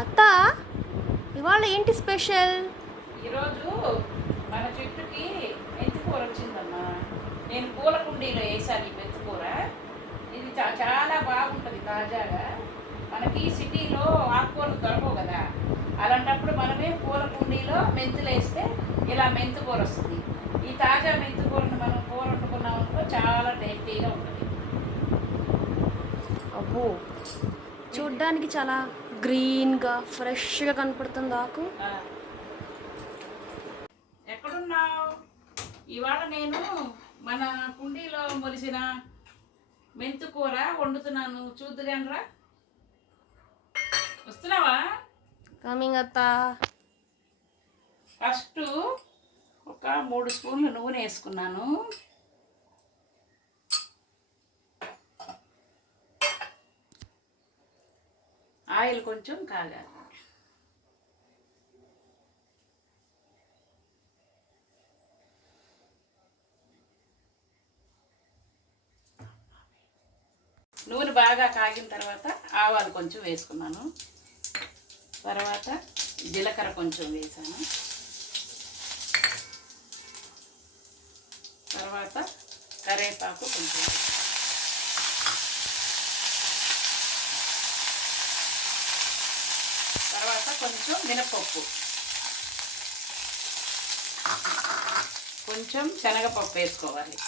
అత్త, ఇవాళ ఏంటి స్పెషల్? ఈరోజు మన చెట్టుకి మెంతికూర వచ్చిందమ్మా. నేను పూల కుండీలో వేసాను ఈ మెంతికూర. ఇది చాలా బాగుంటుంది తాజాగా. మనకి సిటీలో ఆకుకూరలు దొరకవు కదా, అలాంటప్పుడు మనమే పూల కుండీలో మెంతులు వేస్తే ఇలా మెంతికూర వస్తుంది. ఈ తాజా మెంతికూరను మనం కూర వండుకున్నాం అనుకో చాలా టేస్టీగా ఉంటుంది. అబ్బో, చూడ్డానికి చాలా గ్రీన్గా ఫ్రెష్గా కనపడుతుంది ఆకు. ఎక్కడున్నావు? ఇవాళ నేను మన కుండీలో మొలిసిన మెంతికూర వండుతున్నాను, చూద్దుగానరా. వస్తున్నావా? కమింగ్ అత్త. ఫస్ట్ ఒక 3 స్పూన్లు నూనె వేసుకున్నాను. ఆయిల్ కొంచెం కాగాలి. నూనె బాగా కాగిన తర్వాత ఆవాలు కొంచెం వేసుకున్నాను. తర్వాత జీలకర్ర కొంచెం వేసాను. తర్వాత కరివేపాకు కొంచెం, తర్వాత కొంచెం మినపప్పు, కొంచెం శనగపప్పు వేసుకోవాలి.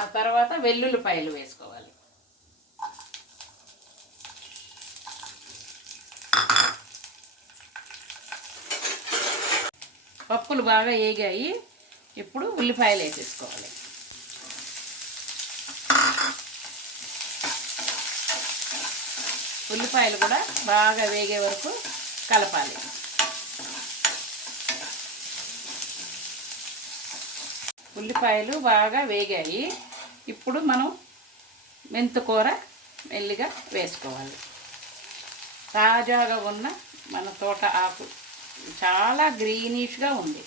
ఆ తర్వాత వెల్లుల్లిపాయలు వేసుకోవాలి. పప్పులు బాగా వేగాయి. ఇప్పుడు ఉల్లిపాయలు వేసేసుకోవాలి. ఉల్లిపాయలు కూడా బాగా వేగే వరకు కలపాలి. ఉల్లిపాయలు బాగా వేగాయి. ఇప్పుడు మనం మెంతికూర మెల్లిగా వేసుకోవాలి. తాజాగా ఉన్న మన తోట ఆకు చాలా గ్రీనిష్గా ఉంది.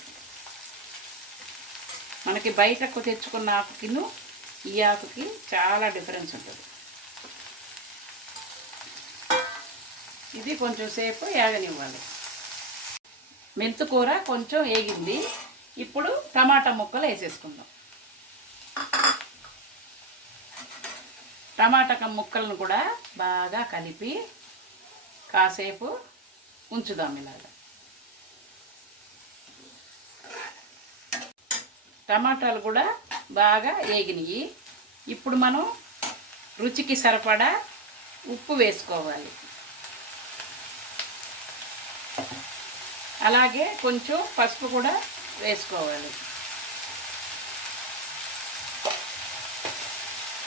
మనకి బయటకు తెచ్చుకున్న ఆకుకిను ఈ ఆకుకి చాలా డిఫరెన్స్ ఉంటుంది. ఇది కొంచెం సేపు ఏగనివ్వాలి. మెంతికూర కొంచెం ఏగింది. ఇప్పుడు టమాటా ముక్కలు వేసేసుకుందాం. టమాటా ముక్కలను కూడా బాగా కలిపి కాసేపు ఉంచుదాం. ఇలాగా టమాటాలు కూడా బాగా ఏగినాయి. ఇప్పుడు మనం రుచికి సరిపడా ఉప్పు వేసుకోవాలి. అలాగే కొంచెం పసుపు కూడా వేసుకోవాలి.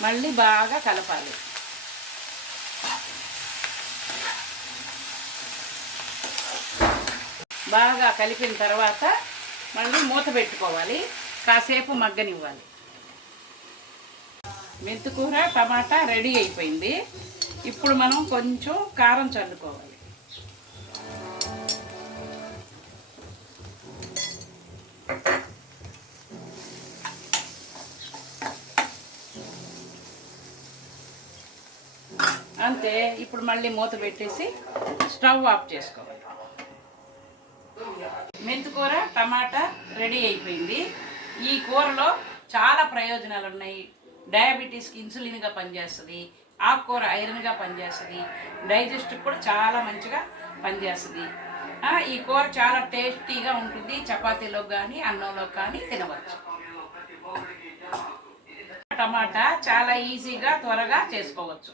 మళ్ళీ బాగా కలపాలి. బాగా కలిపిన తర్వాత మళ్ళీ మూత పెట్టుకోవాలి. కాసేపు మగ్గనివ్వాలి. మెంతికూర టమాటా రెడీ అయిపోయింది. ఇప్పుడు మనం కొంచెం కారం చల్లుకోవాలి. అంతే. ఇప్పుడు మళ్ళీ మూత పెట్టేసి స్టవ్ ఆఫ్ చేసుకోవాలి. మెంతికూర టమాటా రెడీ అయిపోయింది. ఈ కూరలో చాలా ప్రయోజనాలు ఉన్నాయి. డయాబెటీస్కి ఇన్సులిన్గా పనిచేస్తుంది. ఆకుకూర ఐరన్గా పనిచేస్తుంది. డైజెస్ట్కి కూడా చాలా మంచిగా పనిచేస్తుంది. ఈ కూర చాలా టేస్టీగా ఉంటుంది. చపాతీలో కానీ అన్నంలో కానీ తినవచ్చు. టమాటా చాలా ఈజీగా త్వరగా చేసుకోవచ్చు.